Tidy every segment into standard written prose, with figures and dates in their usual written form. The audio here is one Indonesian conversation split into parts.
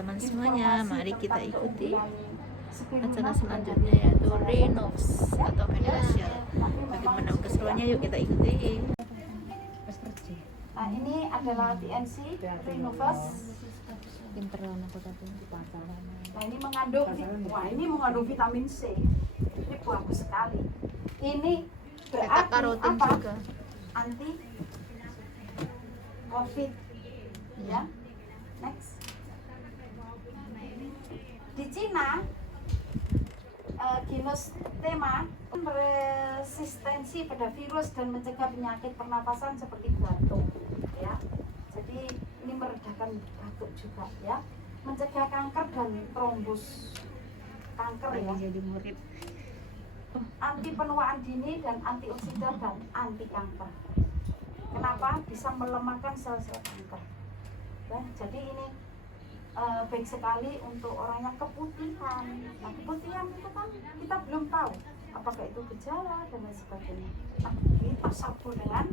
Teman semuanya, mari kita ikuti acara selanjutnya yaitu Renox atau Federasial. Bagaimana keseruannya, yuk kita ikuti. Nah, ini adalah TNC Renovas. Nah, ini mengandung vitamin C. Ini bagus sekali. Ini berarti Beta-karotin apa? juga. Anti COVID. Ya. Next. Di Cina, genus tema resistensi pada virus dan mencegah penyakit pernapasan seperti batuk, ya. Jadi ini meredakan batuk juga, ya. Mencegah kanker dan trombus kanker, ya. Jadi murid. Anti penuaan dini dan antioksidan dan anti kanker. Kenapa? Bisa melemahkan sel-sel kanker. Ya, jadi ini baik sekali untuk orang yang keputihan. Nah, keputihan itu kan kita belum tahu apakah itu gejala dan lain sebagainya. Nah, kita sapu dengan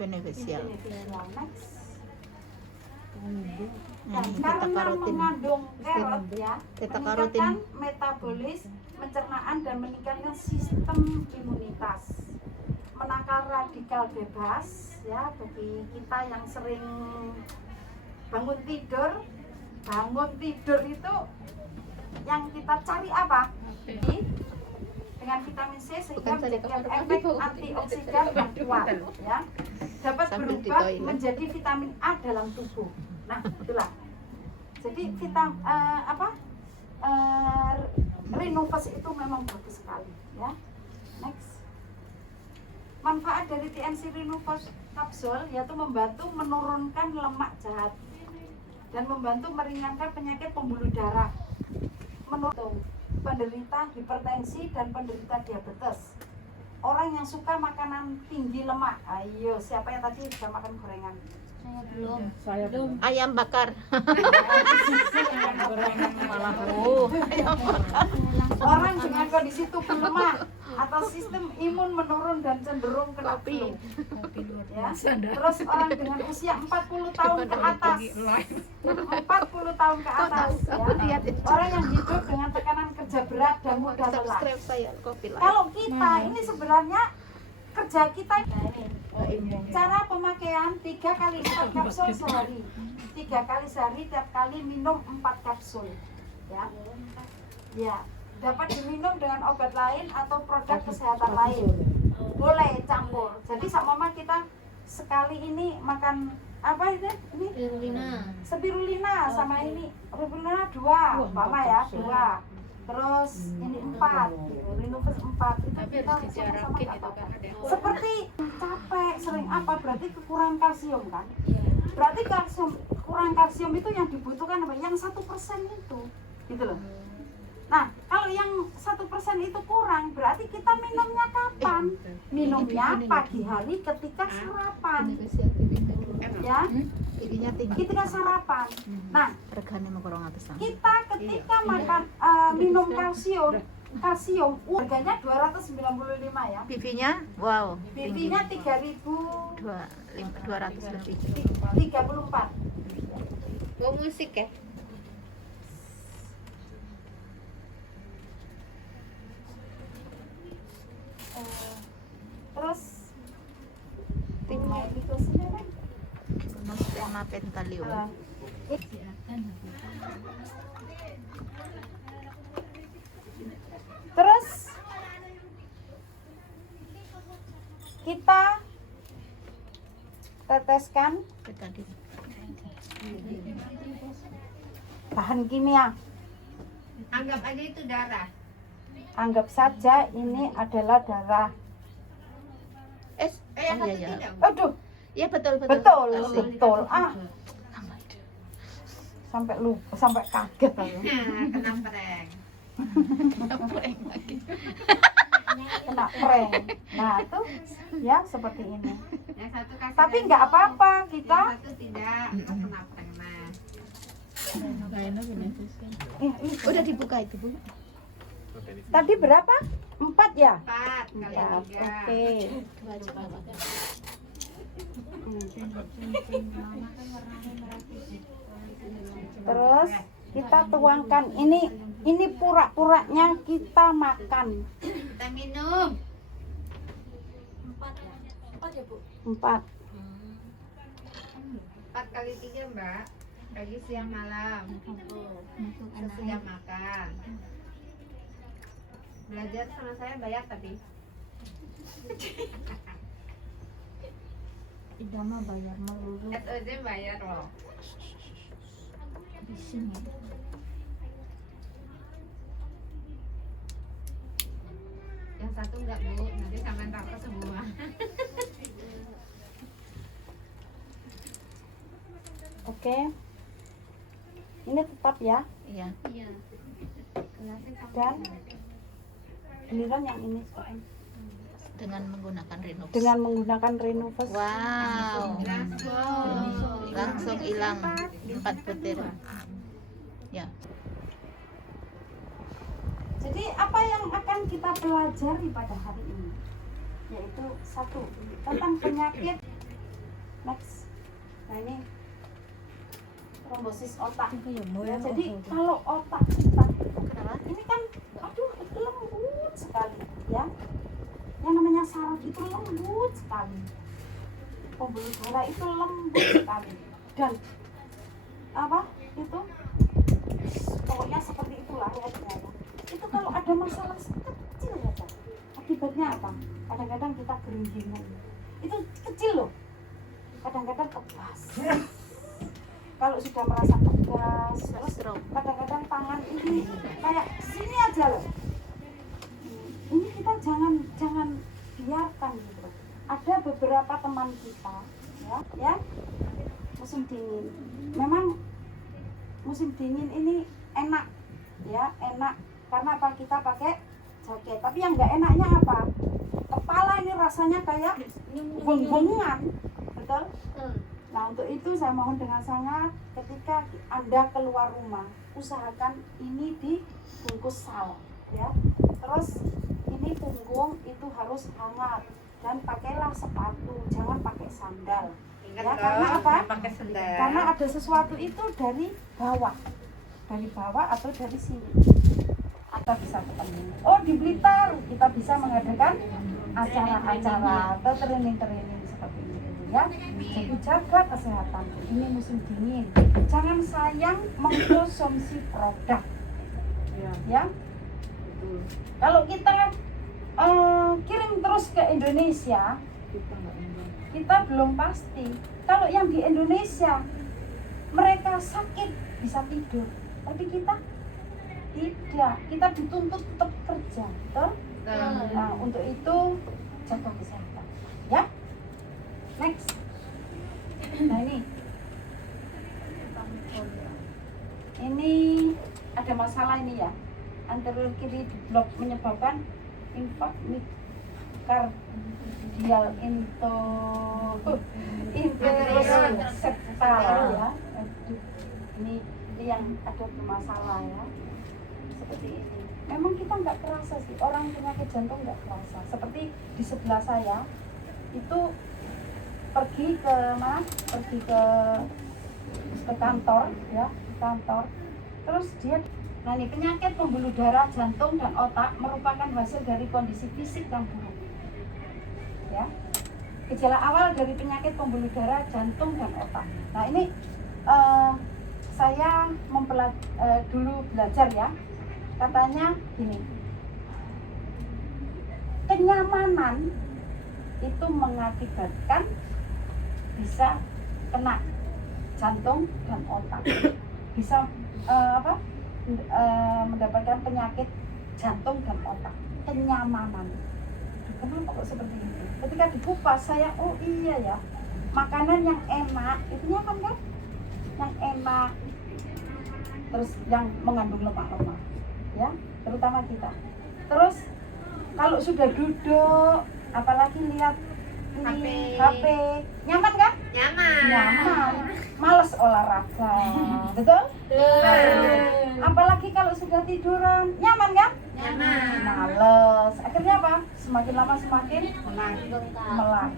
Beneficial. Next. Nah, Nah, karena beta-karotin. mengandung karot, ya, Beta-karotin. meningkatkan metabolis, pencernaan dan meningkatkan sistem imunitas, menangkal radikal bebas, ya, bagi kita yang sering bangun tidur itu yang kita cari apa? Jadi, dengan vitamin C sehingga memberikan efek antioksidan yang kuat, ya, dapat Sambil di berubah toilet. menjadi vitamin A dalam tubuh. Nah, itulah. Jadi Renovas itu memang bagus sekali, ya. Next. Manfaat dari TNC Renovas kapsul yaitu membantu menurunkan lemak jahat dan membantu meringankan penyakit pembuluh darah, menurut penderita hipertensi dan penderita diabetes, orang yang suka makanan tinggi lemak. Ayo, siapa yang tadi sudah makan gorengan? Saya belum. Ayam bakar. Malah Orang dengan kondisi tubuh lemah atau sistem imun menurun dan cenderung kena flu. Ya. Terus orang dengan usia 40 tahun ke atas. 40 tahun ke atas, ya. Orang yang hidup dengan tekanan kerja berat dan mudah lelah. Subscribe saya Kopi Live. Kalau kita ini sebenarnya kerja kita, nah ini cara pemakaian 3 kali 4 kapsul sehari, 3 kali sehari, tiap kali minum 4 kapsul, ya. Ya, dapat diminum dengan obat lain atau produk kesehatan lain, boleh campur. Jadi sama mama kita sekali ini makan apa itu? Ini spirulina sama ini spirulina 2, mama ya 2. Terus ini 4, Renovas 4. Itu kita sama-sama nggak apa-apa. Seperti capek, sering apa? Berarti kekurangan kalsium kan? Berarti kurang kalsium itu yang dibutuhkan apa? Yang 1% itu, gitu loh. Nah, kalau yang 1% itu kurang, berarti kita minumnya kapan? Minumnya pagi hari ketika sarapan, ya. Giginya tinggi. Ketika sarapan. Nah, Regane mau kurang atas. kita ketika makan minum kalsium harganya 295 ya. BB-nya wow, BB-nya 200 lebih. 334. Mau musik ya? Terus mitosnya kan? Sama pentalium. Terus kita teteskan Tadi. bahan kimia. anggap aja itu darah. Anggap saja ini adalah darah. Yang Oh, satu iya, iya. tidak. Aduh, Iya betul. betul, Asik. betul. Sampai lupa, sampai kaget aku. Kena prank. Prank lagi. Kena prank. Nah, itu ya seperti ini. Yang satu kasih Tapi remo, nggak apa-apa, kita Yang satu tidak kena prank. Nah, ini Udah dibuka itu, Bu. tadi berapa? 4 ya? 4 kali Ya, 3. oke. Dua coba. Terus kita tuangkan ini pura-puranya kita makan. Kita minum. 4. 4 kali 3 Mbak. Pagi, siang, malam. Sesudah makan. Belajar sama saya bayar tapi. Idama bayar melulu. SOJ bayar loh. Di sini. Yang satu enggak Bu, nanti sampai takut semua. Oke. Ini tetap ya. Iya. Dan giliran yang ini sekarang. Dengan menggunakan Renux. Dengan menggunakan Renovus. Wow. Langsung hilang 4 butir. Ya. Jadi apa yang akan kita pelajari pada hari ini? Yaitu 1 tentang penyakit. Next. Nah ini trombosis otak. Ya, jadi kalau otak kita ini kan aduh itu lembut sekali ya. Yang namanya saraf itu lembut sekali. Pembuluh darah itu lembut sekali. Dan apa? Itu pokoknya seperti itulah ya. Itu kalau ada masalah kecil saja. Akibatnya apa? Kadang-kadang kita geringgingan. Itu kecil loh. Kadang-kadang kebas. Kalau sudah merasa tegas, terus kadang-kadang tangan ini kayak sini aja loh. Ini kita jangan biarkan gitu. Ada beberapa teman kita ya musim dingin. Memang musim dingin ini enak ya, enak karena apa, kita pakai jaket. Tapi yang nggak enaknya apa? Kepala ini rasanya kayak beng-bengan, betul? Nah untuk itu saya mohon dengan sangat, ketika Anda keluar rumah, usahakan ini dibungkus sal ya. Terus ini punggung itu harus hangat dan pakailah sepatu, jangan pakai sandal. Ingat Ya, loh, karena apa? pakai sendal. Karena ada sesuatu itu dari bawah atau dari sini. Atau bisa ketemu. Oh di Blitar kita bisa mengadakan acara-acara atau training-training seperti itu ya. Jadi jaga kesehatan. Ini musim dingin. Jangan sayang mengkonsumsi produk. Ya. Kalau kita kirim terus ke Indonesia, kita belum pasti. Kalau yang di Indonesia mereka sakit bisa tidur, tapi kita tidak. Kita dituntut tetap kerja, betul? Nah, untuk itu jaga kesehatan, ya. Next. Nah ini ada masalah ini ya. Anterior kiri di blok menyebabkan infark miokardial interoseptal ya. Ini yang ada bermasalah ya. Seperti ini. Memang kita nggak kerasa sih, orang penyakit jantung nggak kerasa. Seperti di sebelah saya itu pergi ke mana? Pergi ke kantor ya, kantor. Terus dia, nah ini penyakit pembuluh darah jantung dan otak merupakan hasil dari kondisi fisik yang buruk. Ya. Gejala awal dari penyakit pembuluh darah jantung dan otak. Nah ini saya dulu belajar ya. Katanya gini, kenyamanan itu mengakibatkan bisa kena jantung dan otak, bisa mendapatkan penyakit jantung dan otak. Kenyamanan. Kenapa kok seperti itu? Ketika dikupas saya, oh iya ya, makanan yang enak itu nyaman kan? Yang enak, terus yang mengandung lemak-lemak ya, terutama kita. Terus kalau sudah duduk, apalagi lihat ini HP, nyaman kan? Nyaman, males olahraga, betul? Apalagi kalau sudah tiduran, nyaman kan? Males. Akhirnya apa? Semakin lama semakin melek.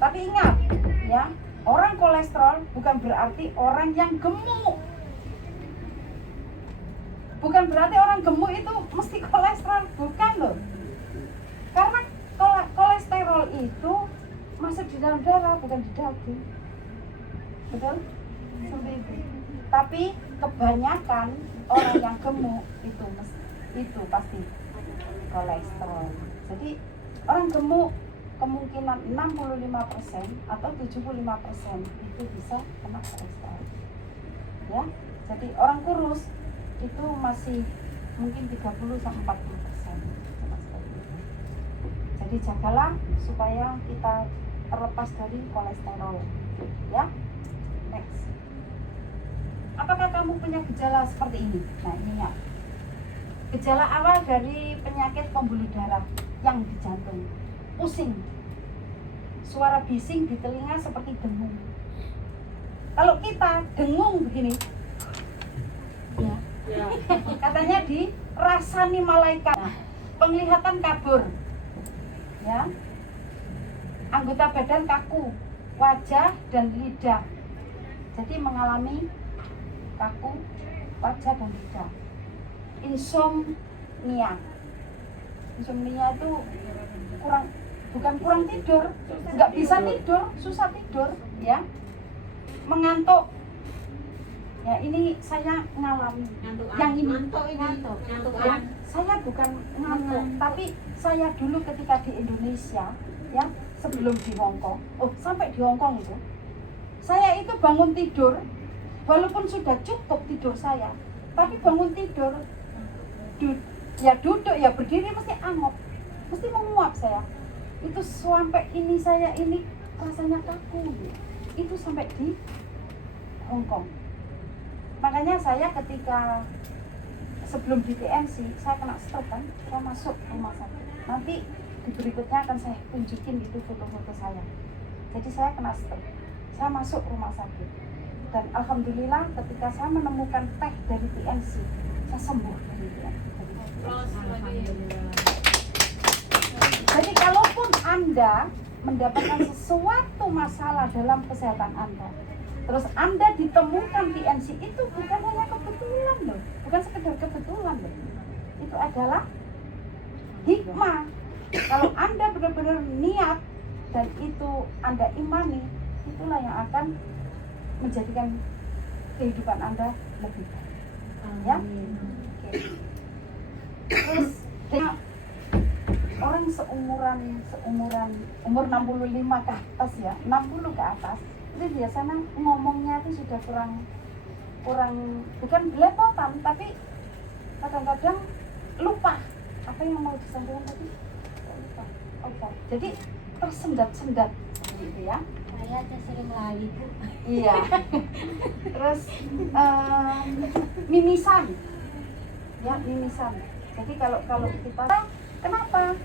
Tapi ingat ya, orang kolesterol bukan berarti orang yang gemuk. Bukan berarti orang gemuk itu mesti kolesterol, bukan loh. Karena kolesterol itu masuk di dalam darah, bukan di daging. Betul? Seperti itu. Tapi kebanyakan orang yang gemuk itu pasti kolesterol. Jadi orang gemuk kemungkinan 65% atau 75% itu bisa kena kolesterol. Ya. Jadi orang kurus itu masih mungkin 30 sampai 40%. Jadi jagalah supaya kita terlepas dari kolesterol. Ya. Next. Apakah kamu punya gejala seperti ini? Nah, ini ya. Gejala awal dari penyakit pembuluh darah yang di jantung. Pusing. Suara bising di telinga seperti dengung. Kalau kita dengung begini, ya. Katanya dirasani malaikat. Nah, penglihatan kabur. Ya. Anggota badan kaku, wajah dan lidah. Jadi mengalami kaku wajah dan lidah. Insomnia. Insomnia itu bukan kurang tidur, nggak bisa tidur, susah tidur, ya. Mengantuk. Ya, ini saya ngalami. Yang ini ngantuk. Ya, saya bukan ngantuk, tapi saya dulu ketika di Indonesia, ya, sebelum di Hong Kong. Sampai di Hong Kong itu. Saya itu bangun tidur, walaupun sudah cukup tidur saya, tapi bangun tidur, duduk, ya berdiri mesti angop, mesti menguap saya. Itu sampai saya ini rasanya kaku, itu sampai di Hong Kong. Makanya saya ketika sebelum di TNC, saya kena stroke kan, saya masuk rumah sakit. Nanti di berikutnya akan saya tunjukin itu foto-foto saya. Jadi saya kena stroke. Saya masuk rumah sakit dan alhamdulillah ketika saya menemukan teh dari TNC, saya sembuh dari TNC. Jadi kalaupun Anda mendapatkan sesuatu masalah dalam kesehatan Anda, terus Anda ditemukan TNC, itu bukan hanya kebetulan loh, bukan sekedar kebetulan loh, itu adalah hikmah. Kalau Anda benar-benar niat dan itu Anda imani, itulah yang akan menjadikan kehidupan Anda lebih baik. Ya. Oke. Terus orang seumuran umur 65 ke atas, ya, 60 ke atas, itu biasanya ngomongnya itu sudah kurang bukan belepotan, tapi kadang-kadang lupa apa yang mau disampaikan tadi. Lupa. Jadi tersendat-sendat gitu, ya. Saya aja sering lali, Bu. Iya. Terus mimisan. Ya, mimisan. Jadi kalau kita, kenapa?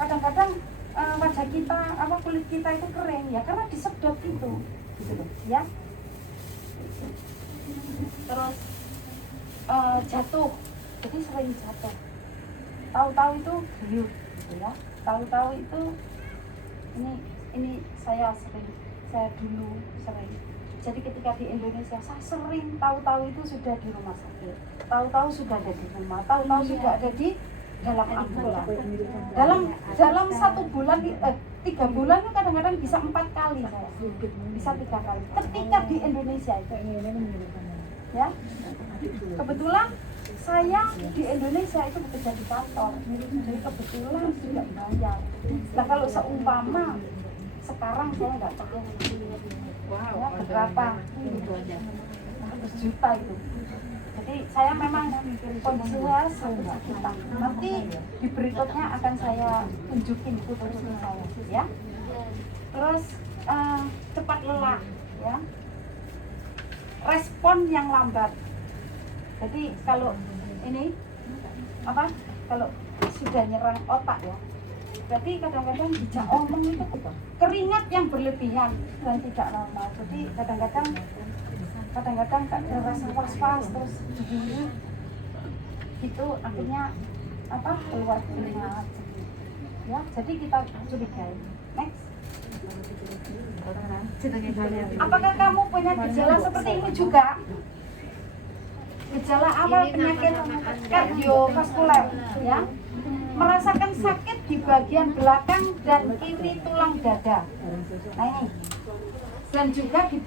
Kadang-kadang wajah kita, kulit kita itu kering, ya karena disedot itu, gitu loh, ya. Terus jatuh. Jadi sering jatuh. Tahu-tahu itu geliat, gitu ya. Tahu-tahu itu ini saya dulu sering. Jadi ketika di Indonesia saya sering tahu-tahu itu sudah di rumah sakit, tahu-tahu sudah ada di rumah, tahu-tahu sudah ada di dalam ambulan. Dalam 1 bulan, 3 bulan itu kadang-kadang bisa 4 kali saya, bisa 3 kali. Ketika di Indonesia itu, ya, kebetulan saya di Indonesia itu bekerja di kantor, jadi kebetulan tidak bayar. Nah kalau seumpama sekarang saya nggak tahu, ya, berapa 100 juta itu. Jadi saya memang kondisinya kesakitan. Nanti di berikutnya akan saya tunjukin foto saya, ya. Terus cepat lelah, ya. Respon yang lambat. Jadi kalau ini kalau sudah nyerang otak, ya, berarti kadang-kadang bijak omong itu keringat yang berlebihan dan tidak normal. Jadi kadang-kadang ada rasa was-was, terus begini itu akhirnya keluar keringat, ya. Jadi kita curigai. Next. Apakah kamu punya gejala seperti ini juga? gejala awal penyakit kardiovaskuler ya. Merasakan sakit di bagian belakang dan kiri tulang dada. Nah ini. Dan juga di